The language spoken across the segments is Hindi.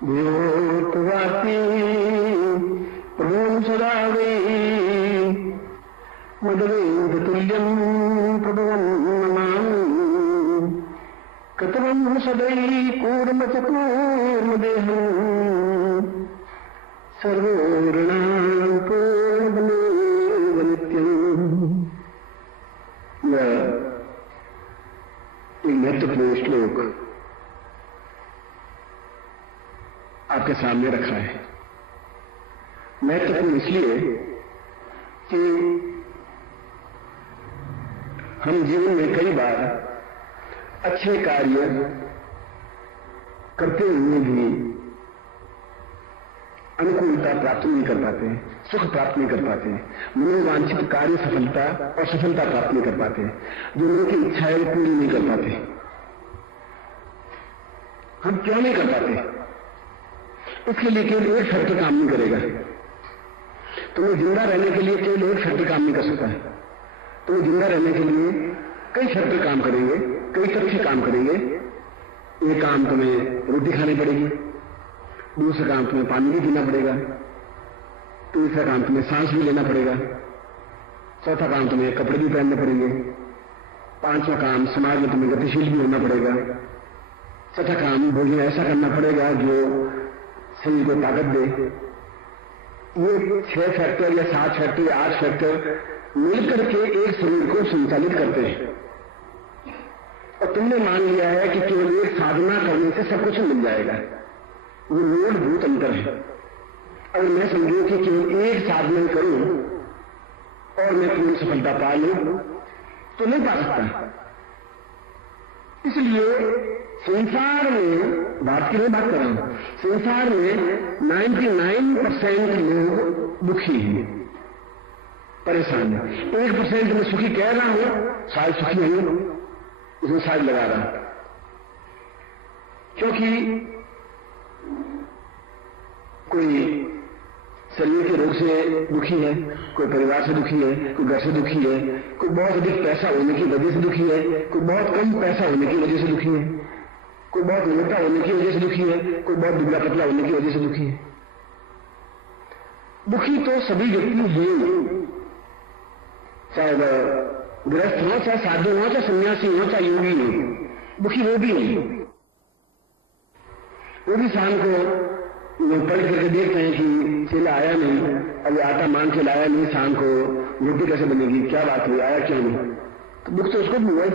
भूतवासी प्रभुं सदा वै मदवेदतुल्यं प्रभुं नमामि। कृतवं सदैकूर्मचकूर्मदेहं सर्वोर्णां पूर्णबलेव नित्यम्। यह एक महत्वपूर्ण श्लोक आपके सामने रखा है। महत्वपूर्ण इसलिए कि हम जीवन में कई बार अच्छे कार्य करते हुए भी अनुकूलता प्राप्त नहीं कर पाते, सुख प्राप्त नहीं कर पाते, मनोवांछित कार्य सफलता और सफलता प्राप्त नहीं कर पाते, जो लोगों की इच्छा है वो पूरी नहीं कर पाते। हम क्यों नहीं कर पाते? इसके लिए केवल एक फैक्टर काम नहीं करेगा। तुम्हें जिंदा रहने के लिए केवल एक फैक्टर काम नहीं कर सकता है। तुम्हें जिंदा रहने के लिए कई फैक्टर काम करेंगे, कई तथ्य काम करेंगे। एक काम तुम्हें रोटी खानी पड़ेगी, दूसरा काम तुम्हें पानी भी पीना पड़ेगा, तीसरा काम तुम्हें सांस भी लेना पड़ेगा, चौथा काम तुम्हें कपड़े भी पहनने पड़ेंगे, पांचवा काम समाज में तुम्हें गतिशील भी होना पड़ेगा, छठा काम भोजन ऐसा करना पड़ेगा जो शरीर को ताकत दे। ये 6 फैक्टर या 7 फैक्टर या 8 फैक्टर मिलकर के एक शरीर को संचालित करते हैं। और तुमने मान लिया है कि केवल एक साधना करने से सब कुछ मिल जाएगा। ये मूलभूत अंतर है। अगर मैं समझूं कि केवल एक साधना करूं और मैं पूर्ण सफलता पा लूं तो नहीं पा सकता। इसलिए संसार में, बात की मैं बात कर रहा हूं, संसार में 99% लोग दुखी हैं, परेशान है। 1% में सुखी कह रहा हूं, शायद सुखी नहीं हूं, उसमें शायद लगा रहा हूं। क्योंकि कोई शरीर के रोग से दुखी है, कोई परिवार से दुखी है, कोई घर से दुखी है, कोई बहुत अधिक पैसा होने की वजह से दुखी है, कोई बहुत कम पैसा होने की वजह से दुखी है, कोई बहुत मोटा होने की वजह से दुखी है, कोई बहुत दुबला पतला होने की वजह से दुखी है। दुखी तो सभी व्यक्ति हैं, चाहे वह गृहस्थ हो, चाहे साधु हो, चाहे सन्यासी हो, चाहे योगी हो। दुखी वो भी नहीं, वो भी शाम को लोग पढ़ करके देखते हैं कि चेला आया नहीं, अभी आटा मांग के लाया नहीं, शाम को रोटी कैसे बनेगी, क्या बात हुई, आया क्यों नहीं? तो दुख तो उसको भी हुआ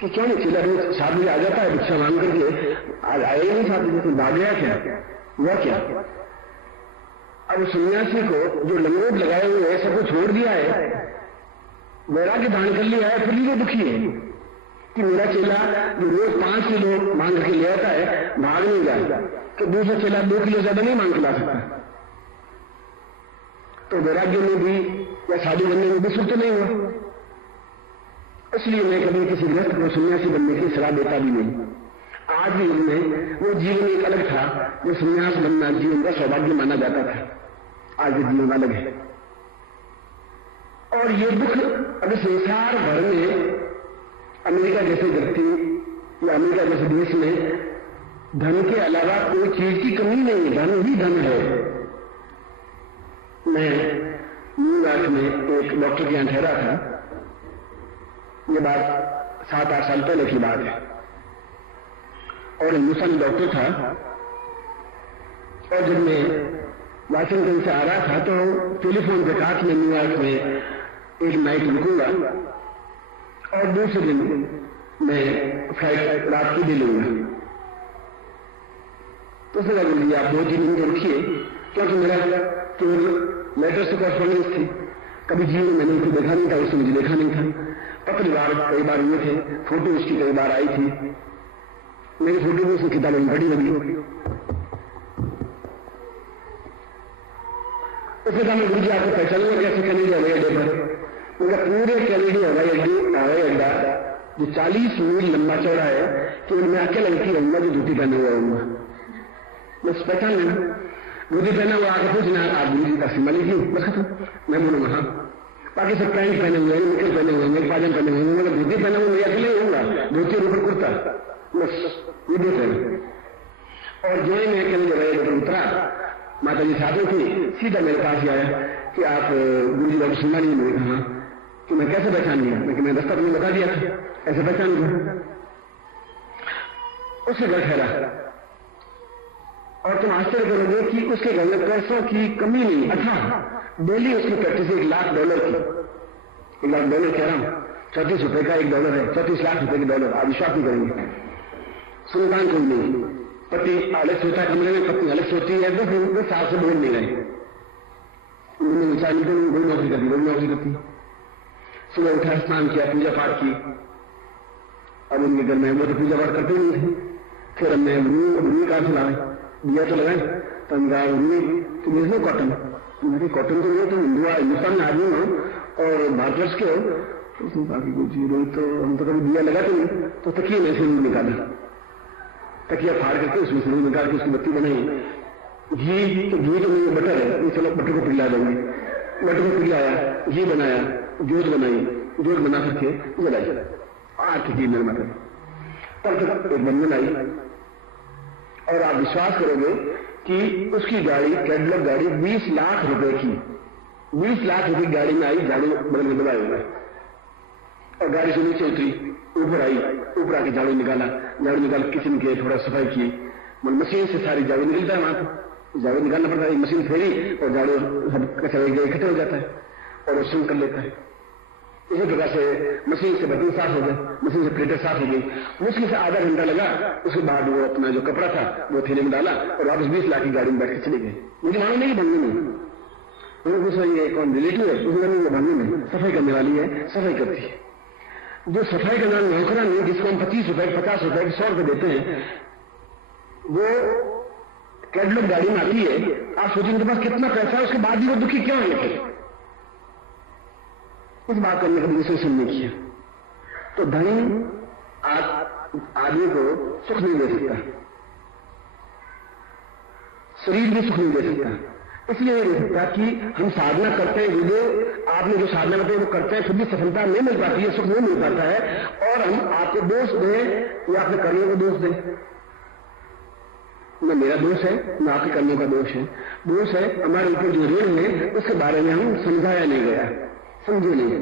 कि क्यों नहीं चेला रोज शादी आ जाता है भिक्षा मांग करके, आज आया ही नहीं शादी, तो भाग गया क्या, हुआ क्या? अब सन्यासी को जो लंगोट लगाए हुए है सबको छोड़ दिया है, वैराग्य धारण कर लिया है, फिर भी वो दुखी है कि मेरा चेला जो रोज 5 किलो मांग के ले आता है भाग नहीं जाएगा, तो दूसरा चेला 2 किलो ज्यादा नहीं मांग के ला सकता। तो वैराग्य में भी या साधु बनने में भी सुख तो नहीं हुआ। इसलिए मैं कभी किसी गृहस्थ को सन्यासी बनने की सलाह देता भी नहीं। आज भी उनमें वो जीवन एक अलग था, जो सन्यास बनना जीवन का सौभाग्य माना जाता था। आज भी जीवन अलग है। और ये दुख अगर संसार भर में अमेरिका जैसे व्यक्ति या अमेरिका जैसे देश में धन के अलावा कोई चीज की कमी नहीं है, धन ही धन है। मैं न्यूयॉर्क में एक डॉक्टर के यहां ठहरा था, ये बात 7-8 साल पहले की बात है, और हिंदुस्तानी डॉक्टर था। और जब मैं वाशिंगटन से आ रहा था तो टेलीफोन पे कहा कि मैं न्यूयॉर्क में एक नाइट रुकूंगा और दूसरे दिन मैं फ्लाइट रात की ले लूंगा। तो उसने बोल दिया आप 2-3 दिन रुकिए, क्योंकि मेरा केवल लेटर से कॉरेस्पॉन्डेंस थी, कभी जीवन मैंने उसको देखा नहीं था, उसने मुझे देखा नहीं था। पत्र कई बार हुए थे, फोटो उसकी कई बार आई थी, मेरी फोटो भी उसकी किताबों में बड़ी लगी होगी। उसने कहा मैं गुरुजी आपको पहचानूंगा कैसे कैनेडिया हवाई अड्डे पर? उनका पूरे कैनेडिया हवाई अड्डा जो 40 मील लंबा चौड़ा है, कि मैं अकेला लड़की रहूंगा जो धोती पहने हुआ हूंगा, बस पहचान लेना। धोती पहना हुआ आके पूछना आप गुरुजी का सिम्बल लिखिए, बस खत्म। मैं बोलूंगा हाँ। बाकी सब पैंट पहने हुए हैं, निकल पहने हुए हैं, पाजाम पहने हुए हैं, मगर धोती पहने हुए मैं अकेले ही होऊंगा, धोती और ऊपर कुर्ता, बस ये देख रहे हैं। और जो ही मैं कहने जब डॉक्टर उतरा, माता जी साथ में थी, सीधा मेरे पास ही आया कि आप गुरु जी डॉक्टर सुनना नहीं। मैंने कहा कि मैं कैसे पहचान लिया? मैं रास्ता तुम्हें बता दिया था, ऐसे पहचान लिया। उससे घर ठहरा और तुम आश्चर्य करोगे कि उसके घर में पैसों की कमी नहीं। अच्छा, डेली उसकी प्रैक्टिस $1,00,000 की, $1,00,000 कह रहा हूं, 34 रुपए का $1 है, 34 लाख रुपए के $1। आप विश्वास नहीं करेंगे, सुल्तान कोई नहीं। पति अलग सोता है कमरे में, पत्नी अलग सोती है, 10 साल से बोल नहीं रहे। उन्होंने विचार नहीं किया, कोई नौकरी करती, कोई नौकरी करती। सुबह उठा, स्नान किया, पूजा पाठ की। अब उनके घर में वो तो पूजा पाठ करते नहीं थे। फिर हमने रूई कहा चलाए, दिया तो लगाए, तो हम कहा रूई तो मुझे कॉटन, तुम्हारी कॉटन तो नहीं, तुम हिंदुस्तान में आदमी हो और भारतवर्ष के हो। तो उसने बाकी कुछ रोई तो हम तो कभी दिया लगाते नहीं। तो तकिए में से रूई निकाला, तकिया फाड़ करके उसमें से रूई निकाल के उसकी बत्ती बनाई। घी तो नहीं, बटर है, चलो बटर को पिघला देंगे। बटर को पिघलाया, घी बनाया, जोत बनाई, जोत बना करके जलाई, 8 घी निर्मा कर। तब तक एक बंधन आई और आप विश्वास करोगे कि उसकी गाड़ी, कैडलॉग गाड़ी 20 लाख रुपए की, 20 लाख रुपए की गाड़ी में आई, झाड़ू बदल में दबाए हुए और गाड़ी से नीचे उतरी, ऊपर आई, ऊपर आके झाड़ू निकाल किचन के थोड़ा सफाई की। मशीन से सारी झाड़ू निकलता है, वहां पर झाड़ू निकालना पड़ता है, मशीन फेरी और झाड़ू सब कचरा इकट्ठे हो जाता है और वो शुरू कर लेता है। इसी प्रकार से मशीन से बर्तन साफ हो गए, मशीन से प्लेटें साफ हो गई। मुश्किल से आधा घंटा लगा, उसके बाद वो अपना जो कपड़ा था वो थैले में डाला और वापस 20 लाख की गाड़ी में बैठ के चले गए। मुझे मालूम नहीं कि भंगी में, उन्होंने पूछा ये कौन रिलेटिव है? उसने कहा भंगी में सफाई करने वाली है, सफाई करती है। जो सफाई करने वाली नौकरा नहीं, जिसको हम 25 रुपए, 50 रुपए, 100 रुपए देते हैं, वो कैडलॉग गाड़ी में आती है। आप सोचेंगे उनके पास कितना पैसा है, उसके बाद भी वो दुखी क्यों है? इस बात करने का विश्लेषण नहीं किया। तो धन आदमी को सुख नहीं दे सकता, शरीर भी सुख नहीं दे सकता। इसलिए नहीं दे सकता कि हम साधना करते हैं, जो आपने जो साधना करते हैं वो करते हैं, फिर भी सफलता नहीं मिल पाती है, सुख नहीं मिल पाता है, और हम आपको दोष दें या अपने कर्मों को दोष दें। न मेरा दोष है, न आपके कर्मों का दोष है। दोष है हमारे ऊपर जो ऋण है, उसके बारे में हम समझाया नहीं गया, समझे नहीं।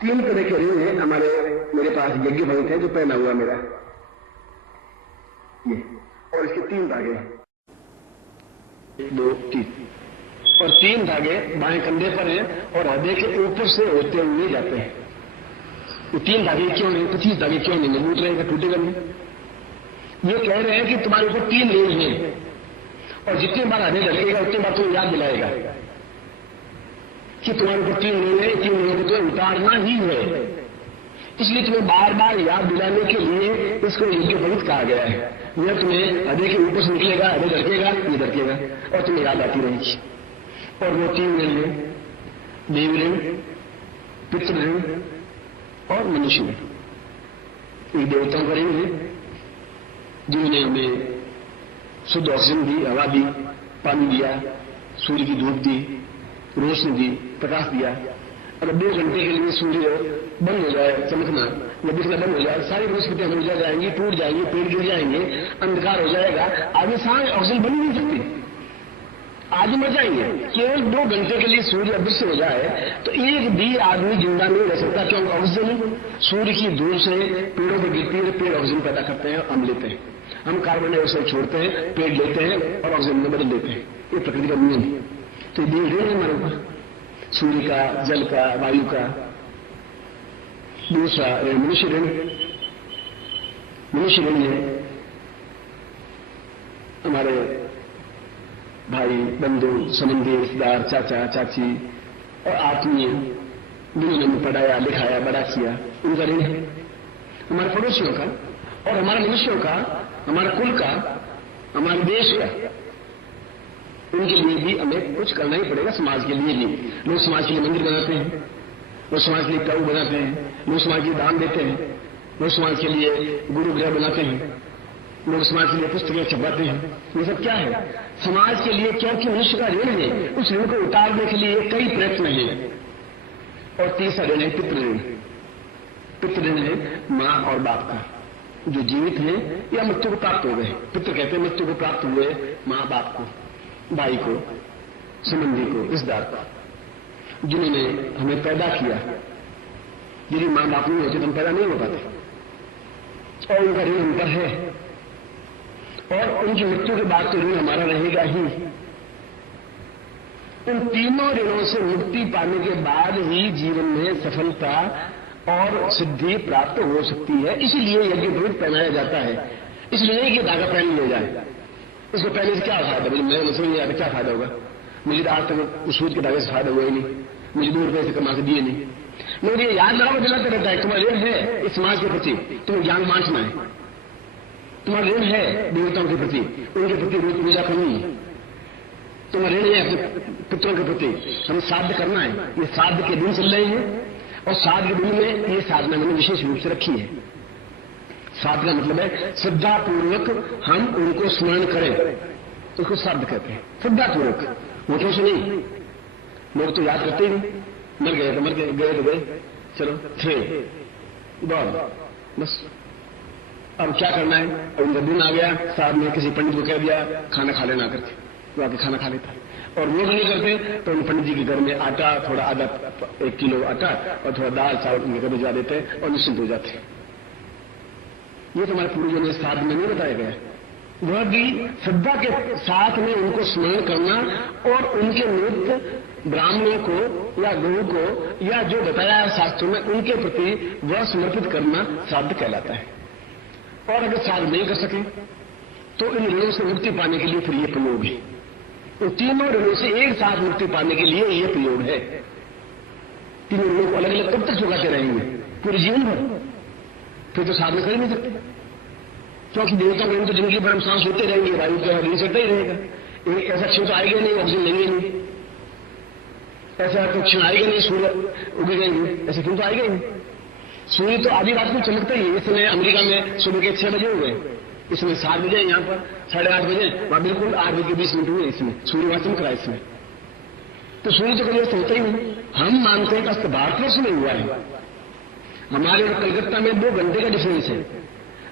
3 तरह के ऋण है मेरे पास। यज्ञ भवित है जो पहना हुआ मेरा ये, और इसके 3 धागे, 1 2 3, और 3 धागे बाएं कंधे पर हैं और हृदय के ऊपर से होते हुए जाते हैं। ये 3 धागे क्यों नहीं, 25 धागे क्यों नहीं? मजबूत रहेगा, टूटेगा नहीं। ये कह रहे हैं कि तुम्हारे ऊपर 3 ऋण हैं और जितनी बार हृदय धड़केगा उतनी बार तुम्हें याद दिलाएगा कि तुम्हारे ऊपर 3 ऋण है, 3 ऋणों को तुम्हें उतारना ही है। इसलिए तुम्हें बार बार याद दिलाने के लिए इसको यज्ञ भवित कहा गया है। यह तुम्हें हृदय के ऊपर से निकलेगा, हृदय धड़केगा, ये धड़केगा और तुम्हें याद आती रहेगी। और वो 3 ऋण है, देव ऋण, पितृ ऋण और मनुष्य ऋण। एक देवताओं का ऋण है जिन्होंने हमें शुद्ध ऑक्सीजन दी, हवा दी, पानी दिया, सूर्य की धूप दी, रोशनी दी, प्रकाश दिया। अगर 2 घंटे के लिए सूर्य बंद हो जाए चमकना या दिखना बंद हो जाए, सारी वनस्पतियां मुरझा जाएंगी, टूट जाएंगी, पेड़ गिर जाएंगे, अंधकार हो जाएगा, आगे सांस ऑक्सीजन बन ही नहीं सकती, आदमी मर जाएंगे। केवल 2 घंटे के लिए सूर्य अदृश्य हो जाए तो एक भी आदमी जिंदा नहीं रह सकता, क्योंकि ऑक्सीजन सूर्य की धूल से पेड़ों पर गिरती है, पेड़ ऑक्सीजन पैदा करते हैं और हम लेते हैं। हम कार्बन डाइऑक्साइड छोड़ते हैं, पेड़ लेते हैं और ऑक्सीजन में बदल देते हैं। ये प्रकृति का नियम है। तो ये ऋण है हमारे ऊपर, सूर्य का, जल का, वायु का। दूसरा मनुष्य ऋण। मनुष्य ऋण है हमारे भाई, बंधु, संबंधी, रिश्तेदार, चाचा, चाची और आत्मीय जिन्होंने हमें पढ़ाया, लिखाया, बड़ा किया, उनका ऋण है। हमारे पड़ोसियों का और हमारे मनुष्यों का, हमारे कुल का, हमारे देश का, उनके लिए भी हमें कुछ करना ही पड़ेगा। समाज के लिए भी, लोग समाज के लिए मंदिर बनाते हैं, लोग समाज के लिए प्रभु बनाते हैं, लोग समाज के लिए दान देते हैं, लोग समाज के लिए गुरु गृह बनाते हैं, लोग समाज के लिए पुस्तकें छपाते हैं। ये सब क्या है? समाज के लिए, क्योंकि मनुष्य का ऋण है, उस ऋण को उतारने के लिए कई प्रयत्न हैं। और तीसरा ऋण है पितृ ऋण। पितृ ऋण है मां और बाप का। जो जीवित हैं या मृत्यु को प्राप्त हो गए। पितृ कहते हैं मृत्यु को प्राप्त हुए माँ बाप को, भाई को, संबंधी को, रिश्तेदार को, जिन्होंने हमें पैदा किया। यदि माँ बाप नहीं होते तो हम पैदा नहीं हो पाते, और उनका ऋण हम पर है, और उनकी मृत्यु के बाद तो ऋण हमारा रहेगा ही। उन तीनों ऋणों से मुक्ति पाने के बाद ही जीवन में सफलता और सिद्धि प्राप्त हो सकती है। इसीलिए यज्ञ दूध पहनाया जाता है। इसलिए नहीं कि धागा पहन लिया जाए, इसको पहनने से क्या फायदा? मुझे मेरे समझ नहीं आता क्या फायदा होगा। मुझे आज तक उस सूद के धागे से फायदा हुआ ही नहीं, मुझे 2 रुपये से कमा के दिए नहीं। मुझे ये याद लगा दिलाते रहता है तुम्हारा ऋण है इस समाज के प्रति, तुम्हें ज्ञान बांटना है। तुम्हारा ऋण है देवताओं के प्रति, उनके प्रति रोज पूजा करनी है। तुम्हारा ऋण है अपने पितरों के प्रति, हमें साध्य करना है। ये साध्य के दिन चल रहे हैं, और साध के दिन में ये साधना मैंने विशेष रूप से रखी है। साध का मतलब है श्रद्धा पूर्वक हम उनको स्मरण करें, उसको साध कहते हैं। श्रद्धा पूर्वक, होठों से नहीं। लोग तो याद करते ही नहीं, मर गए तो मर गए, गए तो गए, चलो थे बस। अब क्या करना है? अब उनका दिन आ गया, साहब ने किसी पंडित को कह दिया खाना खा लेना करके, वो आके खाना खा लेता है। और वो नहीं करते तो उन पंडित जी के घर में आटा, थोड़ा आधा 1 किलो आटा और थोड़ा दाल चावल उनके घर भिजवा देते हैं और निश्चिंत हो जाते हैं। ये तो हमारे पूर्वजों ने साध में नहीं बताया गया। वह भी श्रद्धा के साथ में उनको स्मरण करना और उनके निमित्त ब्राह्मणों को या गौ को या जो बताया है शास्त्रों में उनके प्रति वह समर्पित करना श्राद्ध कहलाता है। और अगर श्राद्ध नहीं कर सके तो इन ऋणों से मुक्ति पाने के लिए फिर ये प्रयोग है। तो तीनों ऋणों से एक साथ मुक्ति पाने के लिए ये प्रयोग है। तीनों ऋणों को अलग अलग कब तक चुकाते रहेंगे? पूरे जीवन भर? फिर तो साधना कर ही नहीं सकते, क्योंकि देवताओं के तो जिंदगी भर हम सांस होते रहेंगे, वायु का ऋण चलता ही रहेगा। एक ऐसा क्षण तो आएगा नहीं, ऑक्सीजन लेंगे नहीं, ऐसा तो क्षण आएगा नहीं सूर्य उगेगा नहीं, ऐसा क्षण तो आएगा ही नहीं। सूर्य तो आधी रात में चमकता ही है। इस समय अमेरिका में सुबह के 6 बजे हुए, इसमें 7 बजे, यहाँ पर 8:30 बजे, वहां बिल्कुल 8 बजे 20 मिनट हुए। इसमें सूर्य वहां चमक रहा है। इसमें तो सूर्य तो कभी अस्त होता ही नहीं। हम मानते हैं कि अस्त भारतवर्ष में हुआ है। हमारे और कलकत्ता में 2 घंटे का डिफरेंस है।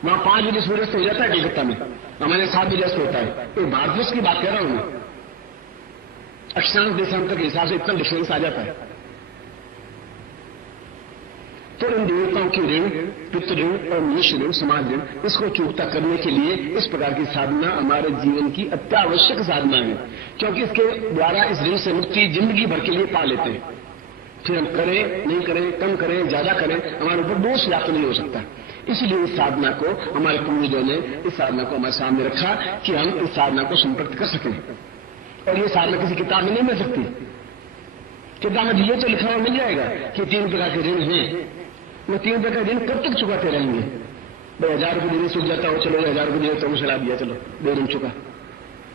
वहां 5 बजे सूर्यास्त हो जाता है कलकत्ता में, हमारे 7 बजे अस्त होता है। तो भारतवर्ष की बात कर रहा हूं मैं। अक्षांश देशांतर के हिसाब से इतना डिफरेंस आ जाता है। तो इन देवताओं की ऋण, पितृ ऋण और मनुष्य ऋण, समाज ऋण, इसको चूकता करने के लिए इस प्रकार की साधना हमारे जीवन की अत्यावश्यक साधना है। क्योंकि इसके द्वारा इस ऋण से मुक्ति जिंदगी भर के लिए पा लेते हैं। फिर हम करें नहीं करें, कम करें ज्यादा करें, हमारे ऊपर दोष व्याप्त नहीं हो सकता। इसलिए इस साधना को हमारे पूर्वजों ने इस साधना को हमारे सामने रखा कि हम इस साधना को संपर्क कर सकें। और ये साधना किसी किताब में नहीं मिल सकती। किताब में ये तो लिखा हुआ मिल जाएगा कि 3 प्रकार के ऋण हैं। वो 3 प्रकार के ऋण कब तक चुकाते रहेंगे? भाई 1000 रुपये देने सूख जाता हो, चलो 1000 रुपये दिए तो चला दिया, चलो 2 ऋण चुका।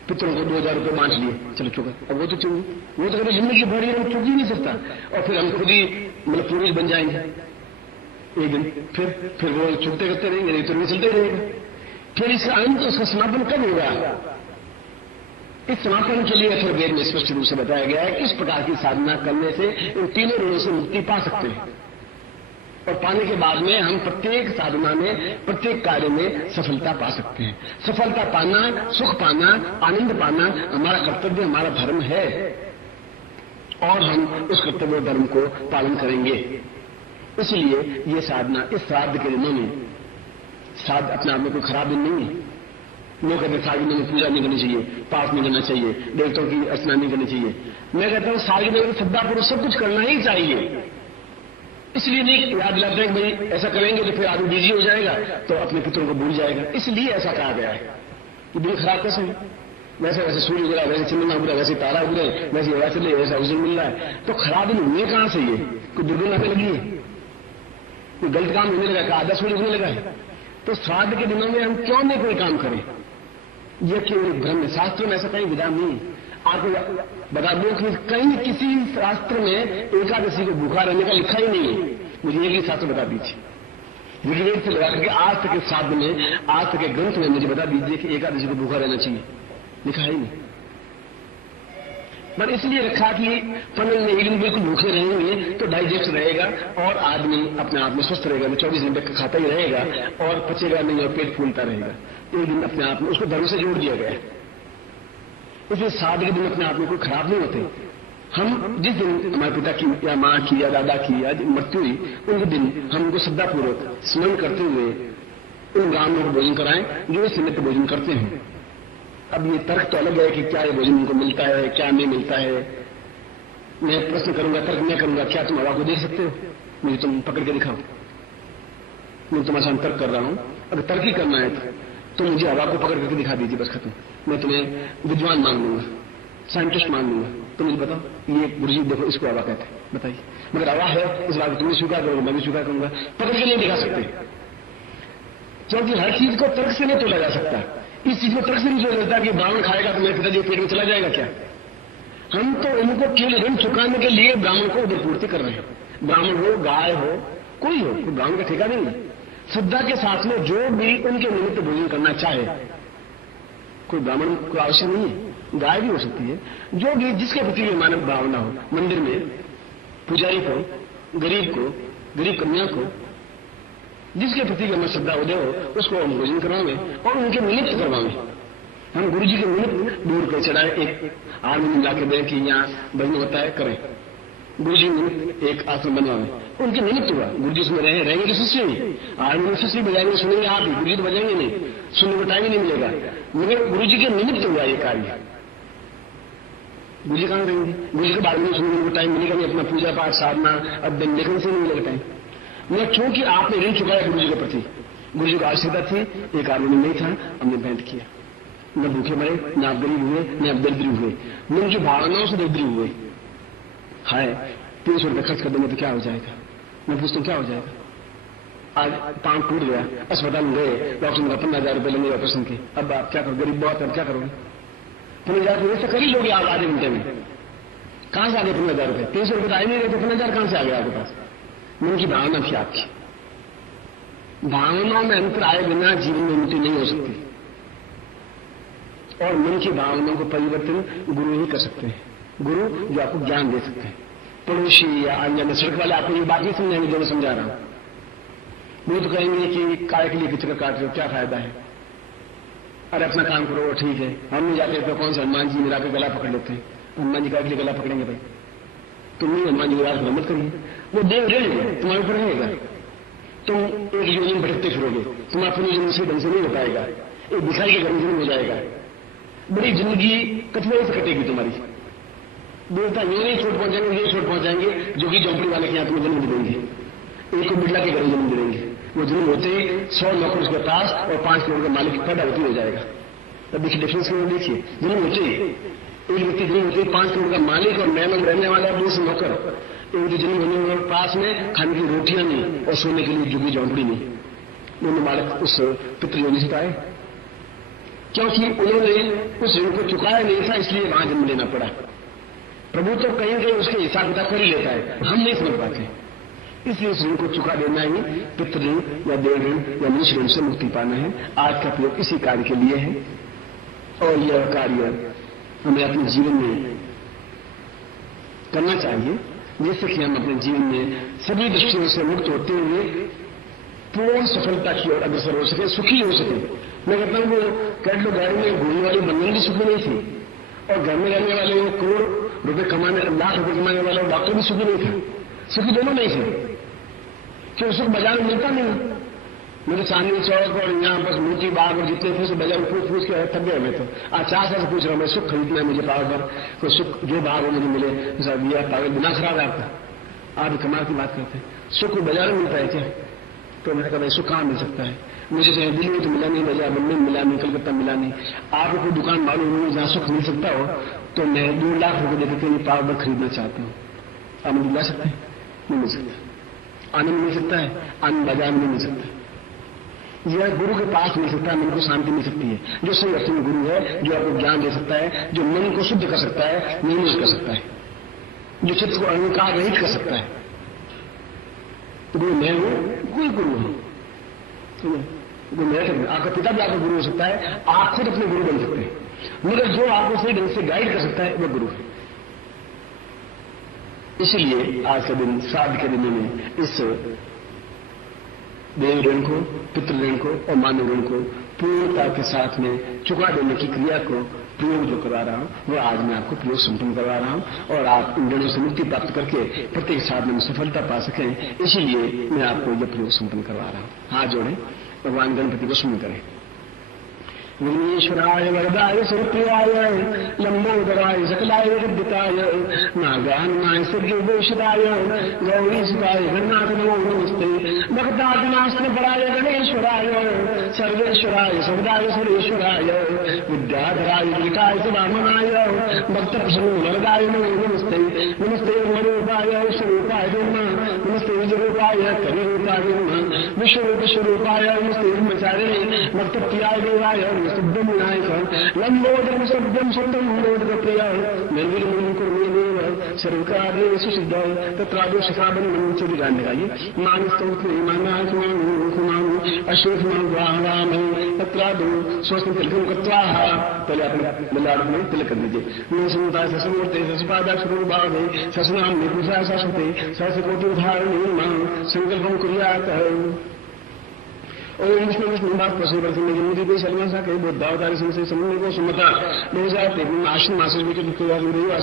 पितरों को 2000 रुपये बांट लिए, चलो चुका। अब वो तो चाहिए, वो तो कभी जिंदगी भर ऋण चुक ही नहीं सकता। और फिर हम खुद ही मतलब पूर्वज बन जाएंगे एक दिन, फिर वो चुकते करते रहेंगे, नहीं तो चलते ही रहेगा। फिर इसका अंत, उसका समापन कब होगा? इस समापन के लिए फिर वेद में स्पष्ट रूप से बताया गया है कि इस प्रकार की साधना करने से इन तीनों ऋणों से मुक्ति पा सकते हैं। और पाने के बाद में हम प्रत्येक साधना में, प्रत्येक कार्य में सफलता पा सकते हैं। सफलता पाना, सुख पाना, आनंद पाना हमारा कर्तव्य, हमारा धर्म है। और हम उस कर्तव्य धर्म को पालन करेंगे। इसलिए ये साधना इस श्राद्ध के दिनों में, श्राद्ध अपने आप में कोई खराब दिन नहीं है। लोग कहते हैं सारे दिनों में पूजा नहीं करनी चाहिए, पाठ नहीं करना चाहिए, देवताओं की अर्चना नहीं करनी चाहिए। मैं कहता हूं सारे दिनों में श्रद्धापूर्वक सब कुछ करना ही चाहिए। इसलिए नहीं याद दिलाते हैं कि भाई ऐसा करेंगे तो फिर आदमी बिजी हो जाएगा तो अपने पितरों को भूल जाएगा। इसलिए ऐसा कहा गया है कि दिन खराब कैसे है? वैसे वैसे सूर्य उगरा, वैसे चंद्रमा उगरा, वैसे तारा उगरे, वैसे हवा चले, वैसा उजल मिल रहा है। तो खराब दिन हुए कहां से? ये कोई दुर्गुण आने लगी है, कोई गलत काम होने लगा, आधा सूर्य उगने लगा है। तो श्राद्ध के दिनों में हम क्यों नहीं कोई काम करें? यह केवल भ्रम है। शास्त्र में ऐसा कहीं विधान नहीं है। आपको बता दूं कि कहीं किसी शास्त्र में एकादशी को भूखा रहने का लिखा ही नहीं है। मुझे एक ही शास्त्र बता दीजिए, ऋग्वेद से लगा करके आज तक के शास्त्र में, आज तक के ग्रंथ में मुझे बता दीजिए कि एकादशी को भूखा रहना चाहिए। लिखा ही नहीं। पर इसलिए रखा कि 15 दिन एक दिन बिल्कुल भूखे रहेंगे तो डाइजेस्ट रहेगा और आदमी अपने आप में स्वस्थ रहेगा, 24 घंटे खाता ही रहेगा और पचेगा नहीं और पेट फूलता रहेगा। एक दिन अपने आप में उसको धर्म से जोड़ दिया गया है। इसलिए 7 के दिन अपने आप में कोई खराब नहीं होते। हम जिस दिन हमारे पिता की या माँ की या दादा की या मृत्यु हुई उनके दिन हम उनको श्रद्धापूर्वक स्मरण करते हुए उन ब्राह्मणों को भोजन कराएं जो इस निमित्त भोजन करते हैं। अब ये तर्क तो अलग है कि क्या ये भोजन उनको मिलता है, क्या नहीं मिलता है। मैं प्रश्न करूंगा, तर्क मैं करूंगा, क्या तुम हवा को देख सकते हो? मुझे तुम पकड़ के दिखाओ। मैं तुम्हारे साथ तर्क कर रहा हूं। अगर तर्क ही करना है तो मुझे हवा को पकड़ करके दिखा दीजिए, बस खत्म। मैं तुम्हें विद्वान मान लूंगा, साइंटिस्ट मान लूंगा। तो मुझे बताओ ये गुरुजी देखो इसको हवा कहते हैं, बताइए। मगर हवा है इस बात को तुम स्वीकार करोगे, मैं भी स्वीकार करूंगा। पकड़ के नहीं दिखा सकते क्योंकि हर चीज को तर्क से नहीं तोड़ा जा सकता। इस चीज को तर्क से नहीं तोड़ा जाता कि ब्राह्मण खाएगा तो मेरे पिताजी पेट में चला जाएगा क्या? हम तो उनको केवल ऋण चुकाने के लिए ब्राह्मण को उदरपूर्ति कर रहे हैं। ब्राह्मण हो, गाय हो, कोई हो, कोई ब्राह्मण का ठेका नहीं है। श्रद्धा के साथ में जो भी उनके निमित्त भोजन करना चाहे, कोई ब्राह्मण को आवश्यक नहीं है, गाय भी हो सकती है। जो भी जिसके प्रति भी मानव भावना हो, मंदिर में पुजारी को, गरीब कन्या को, जिसके प्रति हमें श्रद्धा उदय हो उसको हम भोजन करवाएं और उनके निमित्त करवाएं। हम गुरु जी के निमित्त दूर कर चढ़ाए, एक आदमी मिला के दें कि यहाँ भजन होता है, करें। गुरु जी निमित्त एक आश्रम बनवाएं, उनके निमित्त हुआ। गुरु जी उसमें रहेंगे तो शिष्य ही, आदमी शिष्य बजाएंगे, सुनेंगे आप ही, गुरु जी तो बजाएंगे नहीं, सुनने को टाइम ही नहीं मिलेगा। मगर गुरु जी के निमित्त हुआ ये कार्य। गुरु जी कहां रहेंगे? गुरु जी के बारे में सुनने को टाइम मिलेगा नहीं, अपना पूजा पाठ साधना अध्ययन लेखन से नहीं मिलेगा टाइम। मगर क्योंकि आपने ऋण चुकाया गुरु जी के प्रति, गुरु जी को आवश्यकता थी, एक आदमी नहीं था, हमने भेंट किया। न भूखे मरे, न आप गरीब हुए, न आप दरिद्री हुए, न उनकी भावनाओं से दरिद्री हुए। हाय 300 रुपये खर्च कर देंगे तो क्या हो जाएगा? मैं पूछता हूं क्या हो जाएगा? आज पांव टूट गया, अस्पताल में गए, डॉक्टर ने 15,000 रुपये लेंगे ऑपरेशन के। अब आप क्या करो? गरीब बहुत, अब क्या करोगे? 15,000 रुपये से कर ही लोगे आप आधे घंटे में। कहां से आ गए 15,000 रुपये? 300 रुपये आए नहीं रहे तो 15,000 कहां से आ गया आपके पास? मन की भावना थी आपकी। भावनाओं में अंतर आए बिना जीवन में उन्नति नहीं हो सकती और मन की भावनाओं को परिवर्तन गुरु ही कर सकते हैं। गुरु जो आपको ज्ञान दे सकते हैं। पड़ोसी या अन्य सड़क वाले आपको ये बात नहीं समझाएंगे जो मैं समझा रहा हूं। वो तो कहेंगे कि काय के लिए किचकर काट रहे हो, क्या फायदा है? अरे अपना काम करो, ठीक है। हम नहीं जाते तो कौन से हनुमान जी मेरा के गला पकड़ लेते हैं? हनुमान जी का के लिए गला पकड़ेंगे भाई? तुम नहीं हनुमान जी की मत करिए, वो देव ऋण तुम्हारे ऊपर रहेगा। तुम एक योनि में भटकते फिरोगे, तुम्हारा पुनर्जन्म से ढंग से नहीं हो पाएगा, एक भिखारी के घर में जन्म हो जाएगा। बड़ी जिंदगी कठिनाई से कटेगी तुम्हारी। देवता ये छोट पहुंचाएंगे, ये छोट पहुंचाएंगे, जो कि झोंपड़ी वाले के यहाँ तुम्हें जन्म देंगे। एक को बिरला के घर में जन्म देंगे। वो जन्म होते ही 100 नौकर उसके पास और 5 करोड़ का मालिक पैदा होती हो जाएगा। तब देखिए डिफरेंस में देखिए, जन्म होते ही एक व्यक्ति जन्म होते ही 5 करोड़ का मालिक और नए में रहने वाला 200 नौकर। एक जन्म होने वाले पास में खाने की रोटियां नहीं और सोने के लिए झुग्गी झोंपड़ी नहीं। दोनों मालिक उस पितृयोनि से आए क्योंकि उन्होंने उस ऋण को चुकाया नहीं था, इसलिए वहां जन्म लेना पड़ा। प्रभु तो कहीं कहीं उसके हिसाब किताब कर ही लेता है, हम नहीं समझ पाते। इसलिए इस ऋण को चुका देना ही पितृ या देव ऋण या मनुष्य ऋण से मुक्ति पाना है। आज का प्रयोग इसी कार्य के लिए है और यह कार्य हमें अपने जीवन में करना चाहिए, जिससे कि हम अपने जीवन में सभी दृष्टियों से मुक्त होते हुए पूर्ण सफलता की ओर अग्रसर हो सके, सुखी हो सके। मैं कहता हूं वो कैट लोग गाड़ी में घूमने वाली बंधन भी सुखी नहीं थी और घर में रहने वाले वो करोड़ रुपए कमाने, लाख रुपए कमाने वाले डॉक्टर भी सुखी नहीं था। सुखी दोनों नहीं थे क्यों? सुख बाजार में मिलता नहीं। मेरे चांदनी चौक और यहाँ बस मोती बाग और जितने थे बाजार में पूछ के थक गए। मैं तो आज 4 साल से पूछ रहा हूँ, मैं सुख खरीदना है मुझे पावर पर, कोई सुख जो भाग हो मुझे मिले। सब यह पागल बिना खराब है आपका, आप कमाल की बात करते हैं। सुख बाजार में मिलता है क्या? तो मैंने कहा भाई सुख कहाँ मिल सकता है? मुझे कहीं दिल्ली में तो मिला नहीं, बाजार बम्बई में मिला नहीं, कलकत्ता मिला नहीं। आपको कोई दुकान मालूम नहीं जहाँ सुख मिल सकता हो तो मैं 2 लाख रुपए देकर के पावर पर खरीदना चाहता हूँ। आप मुझे मिला सकते हैं? नहीं मिल सकता। आनंद मिल सकता है? आनंद बाजार में नहीं मिल सकता। यह गुरु के पास मिल सकता है, मन को शांति मिल सकती है। जो सही अर्थ में गुरु है, जो आपको ज्ञान दे सकता है, जो मन को शुद्ध कर सकता है, निर्मल कर सकता है, जो चित्त को अहंकार रहित कर सकता है। तो गुरु मैं हूं, कोई गुरु हूं। गुरु मैं, आपका पिता भी आपका गुरु हो सकता है, आप खुद अपने गुरु बन सकते हैं। मगर जो आपको सही ढंग से गाइड कर सकता है वह गुरु है। इसलिए आज का दिन श्राद्ध के दिन में इस देव ऋण को, पितृ ऋण को और मानव ऋण को पूर्णता के साथ में चुका देने की क्रिया को प्रयोग जो करवा रहा हूं वो आज मैं आपको प्रयोग संपन्न करवा रहा हूं और आप इन ऋणों से मुक्ति प्राप्त करके प्रत्येक साधन में सफलता पा सकें, इसीलिए मैं आपको यह प्रयोग संपन्न करवा रहा हूं। हाथ जोड़े, भगवान गणपति को सुन करें। विघ्नेश्वराय वरदाय सुरप्रियाय लंबोदराय सकलाय विद्युताय नागान्नाय सर्वभूषिताय गौरीसुताय गणनाथ नमो नमस्ते भक्तादिनाशनपराय गणेश्वराय सर्वेश्वराय सदाय सुरेश्वराय विद्याधराय विकाय वामनाय भक्तप्रसन्न वरदाय नमो नमस्ते नमस्ते वरूपाय स्वरूपाय नमस्ते विजरूपाय कविरूपाय विश्वरूपस्वरूपाय नमस्ते ब्रह्मचारिणे भक्तप्रियाय देवाय शुद्धम विनायक लंबोदरम शब्दम शुद्धम लोदक प्रिय निर्विलम कुर्मेदेव सर्वकार्येषु सिद्ध तत्रादोष साबन्धं चोरी जानने आइए मानस्तोत्र मानात्मानु अशोकमान वाहवाम तत्रादो स्वस्ति तिलकम कत्वाह। पहले अपने ललाट में तिलक कर दीजिए। मैं समुदाय ससमूर्ते ससपादा स्वरूपावे ससनाम निपुषा ससते सहस्रकोटि उदाहरणी मां संकल्पम कुर्यात्। ओम विष्णु विष्णु बात प्रसन्न प्रसन्न जन्मति पे शर्मा सा कई बुद्धावतारी संशय समन्वय को सुमता 2013 आश्विन मास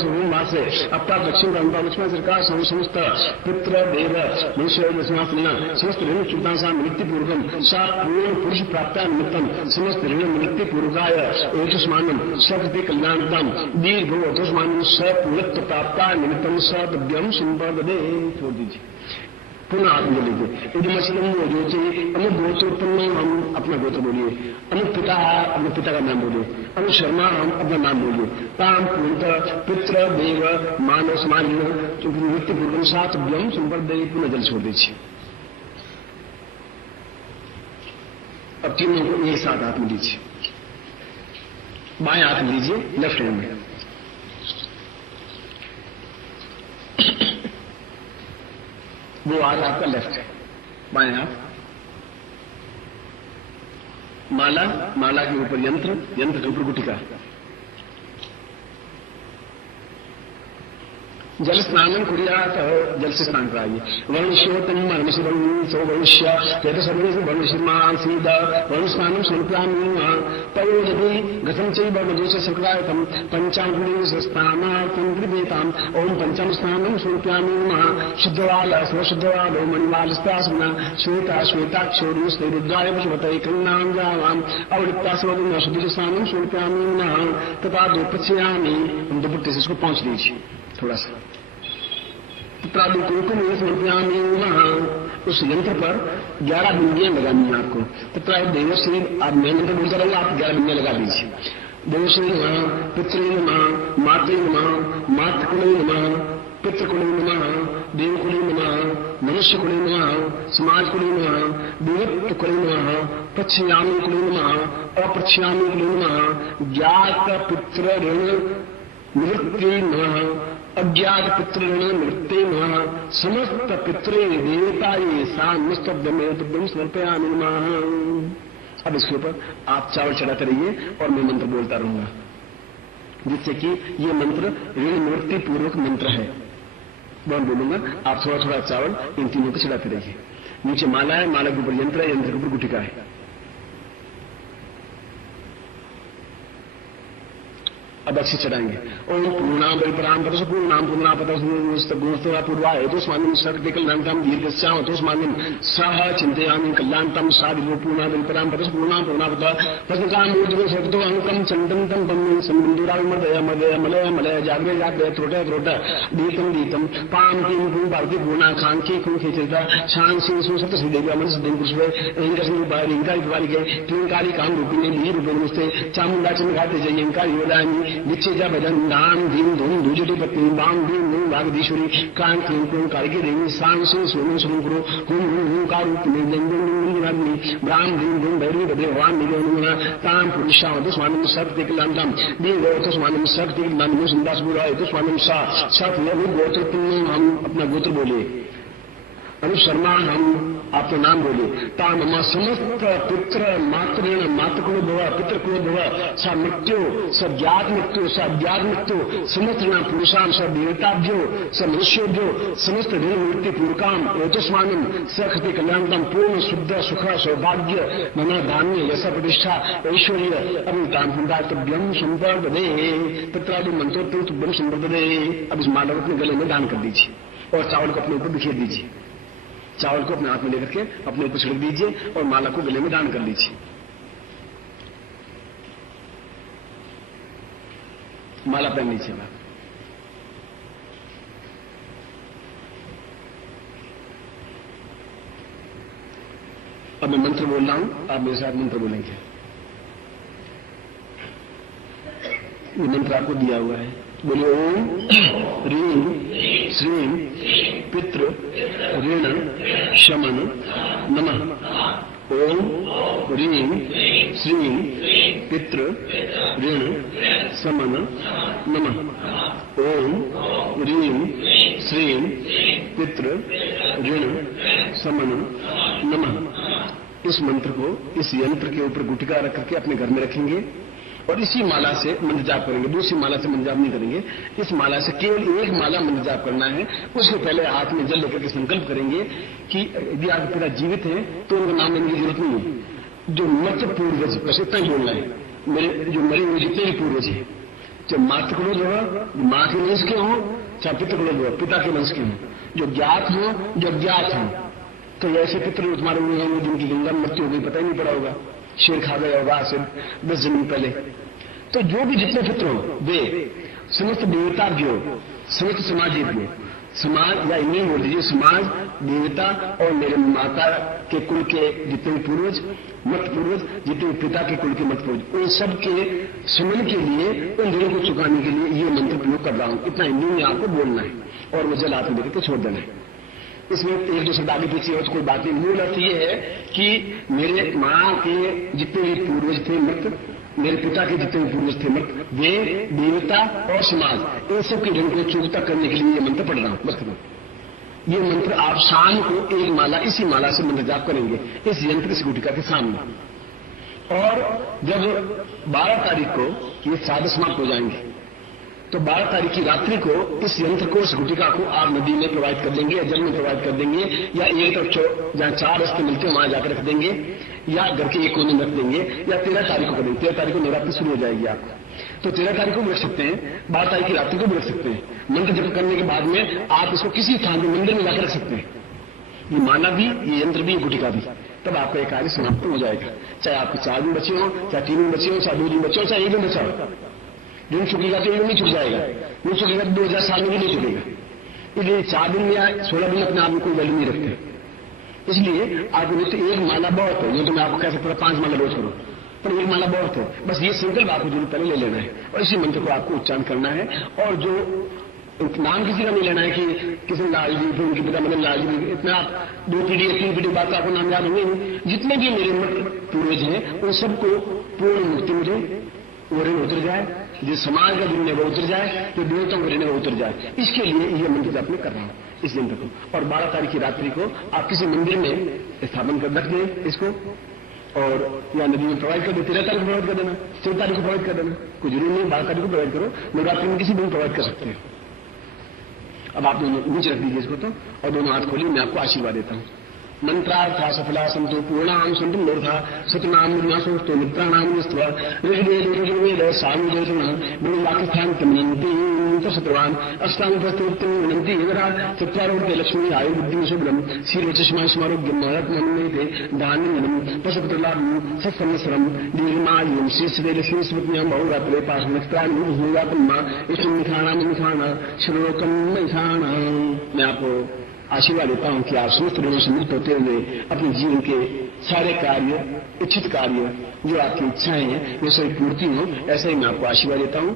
में मास से अपना दक्षिण प्रांता लक्ष्मण सरकार समस्त पितृ देव मनुष्य समस्त ऋण चुक्ता मृत्यु पूर्वकम सा पूर्ण पुरुष प्राप्त निमित्तम समस्त ऋण मृत्यु पूर्वकाय ओतुष्मानम सकृति कल्याणतम दीर्घ ओतुष्मानम सपूर्णत्व प्राप्त निमित्तम सद्यम संपदे। छोड़ दीजिए, पुनः आप बोलिए यदि जो चाहिए अमुक गोत्रोत्पन्न हम अपना गोत्र बोलिए, अमुक पिता अपने पिता का नाम बोलिए, अमुक शर्मा हम अपना नाम बोलिए। ताम पूर्णतः पितृ देव मानव समाज मृत्यु पूर्व सात व्यम संपर्क पुनः जल छोड़ दीजिए। अब तीनों को एक साथ हाथ में लीजिए, बाएं हाथ में लीजिए लेफ्ट हैंड में। वो आज आपका लेफ्ट है, बाएं हाथ माला, माला के ऊपर यंत्र, यंत्र के ऊपर गुटिका। जल स्नान कुरियात, जल से स्नान कराइए। वरुष्योतम मर्मसो वरुष्य सर्वे वरुषिमान सीधा वरुण स्नानम स्वरूपामी तयोजि गतम चैव मधुष सकृतायतम पंचांगुली स्नानार्थम गृहेताम ओम पंचम स्नानम स्वरूपामी शुद्धवाल स्वशुद्धवालो मणिमालस्तासना श्वेता श्वेताक्षोरुस्ते रुद्राय पशुपतये कन्नाम जावाम अवृत्तास्वदम शुद्ध स्नानम स्वरूपामी तथा दो पश्यामी। हम दुपट्टे से इसको पहुंच लीजिए थोड़ा सा। कुमकुम उस यंत्र पर 11 बिंदियां लगानी है आपको। तथा देवश्री, आप मैं मंत्र बोलता रहूंगा, आप 11 बिंदियां लगा दीजिए। देवश्री नमः, पितृ नमः, मातृ नमः, मातृकुले नमः, पितृकुले नमः, देवकुले नमः, मनुष्यकुले नमः, समाजकुले नमः, विविधकुले नमः, पश्यामी कुले नमः, अप्रच्छयामी कुले नमः, ज्ञात पितृ ऋण निवृत्ति नमः, अज्ञात पितृ ऋण निवृत्ति नमः, समस्त पितृ देवता ये सामस्तब्दम समर्पयामि नमः। अब इसके ऊपर आप चावल चढ़ाते रहिए और मैं मंत्र बोलता रहूंगा, जिससे कि ये मंत्र ऋण निवृत्ति पूर्वक मंत्र है। मैं बोलूंगा, आप थोड़ा थोड़ा चावल इन तीनों को चढ़ाते रहिए। नीचे माला है, माला के ऊपर यंत्र है, यंत्र के ऊपर गुटिका है। अब अच्छे चढ़ाएंगे। ओम पूर्णाम बलिपराम पतस पूर्णाम पूर्णा पतस पूर्वा हेतुष्मान्यम सकल दीर्घस्याम हेतुष्मान्यम सह चिंतयामि कल्याणतम साधु पूर्णा बलिपराम पतस पूर्णाम पूर्णा पतकाम सकतो अंकम चंदन तम तम संबंधुराय मदय मदय मलय मलय जागरे जागरे त्रोट त्रोट दीतम दीतम पाम किम कुम भारती पूर्णा खांकी कुम खेचता शान सिंह सुसत श्रीदेवी अमर सिद्धि पुरुष इनका सिंह बाहर इनका बारी के क्लीनकारी काम रूपिणी ली रूपे नमस्ते चामुंडा चंद्रघाते जय इनका योदानी निश्चय भजन नाम धीम धूम दूजटी पत्नी बाम भीम धूम भागधीश्वरी कान क्लीन क्रोम कारके देवी सांग सिंह सोनू सोम गुरु हुम हुम हुम का रूप में जंगल ब्राह्म धीम धूम भैरवी बदे भगवान निगम ताम पुरुषा तो स्वामी सत्य कल्याणम दीर्घ तो स्वामी सत्य कल्याण सुंदास बुरा तो स्वामी सा सत गोत्र हम अपना गोत्र बोले। अनु शर्मा हम आप तो नाम बोलिए। ताम मम समस्त पुत्र मातृण मातृकुलो भव पितृकुलो भव स मृत्यु स ज्ञात मृत्यु स अज्ञात मृत्यु समस्त ऋण पुरुषाम स देवताभ्यो स मनुष्योभ्यो समस्त ऋण मृत्यु पूर्वकाम ओजस्मानम स खति कल्याणतम पूर्ण शुद्ध सुख सौभाग्य मना धान्य यश प्रतिष्ठा ऐश्वर्य अभिताम संदातव्यम संपर्दे तत्रादि मंत्रोत्तम तुभ्यम संवर्धदे। अब इस माला को अपने गले में दान कर दीजिए और चावल को अपने ऊपर बिखेर दीजिए। चावल को अपने हाथ में लेकर के अपने ऊपर छिड़क दीजिए और माला को गले में दान कर लीजिए। माला पहन लीजिए। अब मैं मंत्र बोल रहा हूं, आप मेरे साथ मंत्र बोलेंगे। ये मंत्र आपको दिया हुआ है। बोलिए ओम ह्रीं श्रीं पितृ ऋण शमन नमः। ओम ह्रीं श्रीं पितृ ऋण शमन नमः। ओम ह्रीं श्रीं पितृ ऋण शमन नमः। इस मंत्र को इस यंत्र के ऊपर गुटिका रख करके अपने घर में रखेंगे और इसी माला से मंत्र जाप करेंगे। दूसरी माला से मंत्र जाप नहीं करेंगे। इस माला से केवल एक माला मंत्र जाप करना है। उसके पहले हाथ में जल लेकर के संकल्प करेंगे कि यदि आपके पिता जीवित हैं तो उनका नाम लेने की जरूरत नहीं है। जो मृत पूर्वज, बस इतना ही बोलना है, मेरे जो मरे हुए जितने भी पूर्वज हैं, चाहे मातृकुल हो, माँ के वंश के हों, चाहे पितृकुल हो, पिता के वंश के हों, जो ज्ञात हो, जो अज्ञात हो, तो ऐसे पितृ तुम्हारे हुए होंगे जिनकी गंगा मृत्यु हो गई, पता ही नहीं पड़ा होगा, शेर खा गया होगा आज से 10 दिन पहले। तो जो भी जितने पितृ हो वे समस्त देवता भी हो, समस्त समाज भी हो, समाज या नहीं बोल दीजिए, समाज देवता और मेरे माता के कुल के जितने पूर्वज मत पूर्वज, जितने पिता के कुल के मत पूर्वज, उन सब के सुमन के लिए, उन ऋणों को चुकाने के लिए ये मंत्र प्रयोग कर रहा हूं। इतना हिंदी में आपको बोलना है और मुझे हाथ में देकर के छोड़ देना है। इसमें एक दो शब्द आगे पीछे हो तो कोई बात नहीं। मूल अर्थ ये है कि मेरे मां के जितने भी पूर्वज थे मृत, मेरे पिता के जितने भी पूर्वज थे मृत, वे देवता और समाज, इन सब के ऋण को चुकता करने के लिए ये मंत्र पढ़ रहा हूं। बस ये मंत्र आप शाम को एक माला, इसी माला से मंत्र जाप करेंगे इस यंत्र की गुटिका के सामने। और जब 12 तारीख को ये श्राद्ध समाप्त हो जाएंगे तो 12 तारीख की रात्रि को इस यंत्र को, इस गुटिका को आप नदी में प्रवाहित कर देंगे या जल में प्रवाहित कर देंगे या एक तरफ जहां 4 रस्ते मिलते हैं वहां जाकर रख देंगे या घर के एक कोने में रख देंगे या 13 तारीख को कर देंगे। 13 तारीख को नवरात्रि शुरू हो जाएगी आपको, तो 13 तारीख को भी रख सकते हैं, 12 तारीख की रात्रि को भी रख सकते हैं। मंत्र जप करने के बाद में आप इसको किसी स्थान पर मंदिर में जाकर रख सकते हैं। ये माला भी, ये यंत्र भी, ये गुटिका भी, तब आपका एक कार्य समाप्त हो जाएगा। चाहे आपके 4 दिन बचे हो, चाहे 3 दिन बचे हो, चाहे 2 दिन बचे हो, चाहे 1 दिन बचा हो। दिन छुटेगा तो ये नहीं छुट जाएगा, नहीं छुटेगा तो 2000 साल में भी नहीं छुटेगा। इसलिए 4 दिन या 16 दिन अपने आप में कोई वैल्यू नहीं रखते। इसलिए आप नित्य एक माला बहुत है, जो तो मैं आपको कह सकता हूं 5 माला रोज करो, पर एक माला बहुत है। बस ये संकल्प आपको जरूर पहले ले लेना है और इसी मंत्र को आपको उच्चारण करना है। और जो नाम किसी का नहीं लेना है कि किसी लाल जी, फिर उनके पिता मतलब लाल जी, इतना आप 2 पीढ़ी 3 पीढ़ी बाद आपको नाम याद होंगे। जितने भी मेरे पूर्वज हैं उन सबको पूर्ण मुक्ति मुझे वो ऋण उतर जाए, जो समाज का ऋण है वो उतर जाए, जो देवताओं का ऋण है वो उतर जाए। इसके लिए ये मंत्र जाप में कर रहा हूं इस यंत्र को। और 12 तारीख की रात्रि को आप किसी मंदिर में स्थापन कर रख दें इसको और या नदी में प्रवाहित कर दे। 13 तारीख को प्रवाहित कर देना, 14 तारीख को प्रवाहित कर देना, कोई जरूरी नहीं 12 तारीख को प्रवाहित करो, नवरात्रि में किसी दिन प्रवाहित कर सकते हैं। अब आप दोनों नीचे रख दीजिए इसको तो, और दोनों हाथ खोलिए, मैं आपको आशीर्वाद देता हूं। मंत्रार्था सफला संतो पूर्णाम संतु मूर्धा सतनाम न्यासोस्तो मित्राणाम स्तवा ऋग्वेद सामवेदना वाक्यस्थान तमनन्ति शत्रवान अष्टांगस्तोत्तम विनन्ति इदरा चत्वारोर्ते लक्ष्मी आयु बुद्धि शुभ्रम शीरोचष्मा स्मारोग्यम रत्नमन्यते धान्यम पशुपुत्रलाभम सत्संवत्सरम दीर्घमायुं शीर्षदे लक्ष्मी स्मृत्यां बहुरात्रे पाशनक्त्राणि भूयात्मा इष्टं निखाणाम निखाना श्लोकम निखाना। मैं आपको आशीर्वाद देता हूं कि आप समस्त ऋणों से मुक्त होते हुए अपने जीवन के सारे कार्य, इच्छित कार्य, जो आपकी इच्छाएं हैं, वे सभी पूर्ति हो, ऐसा ही मैं आपको आशीर्वाद देता हूं।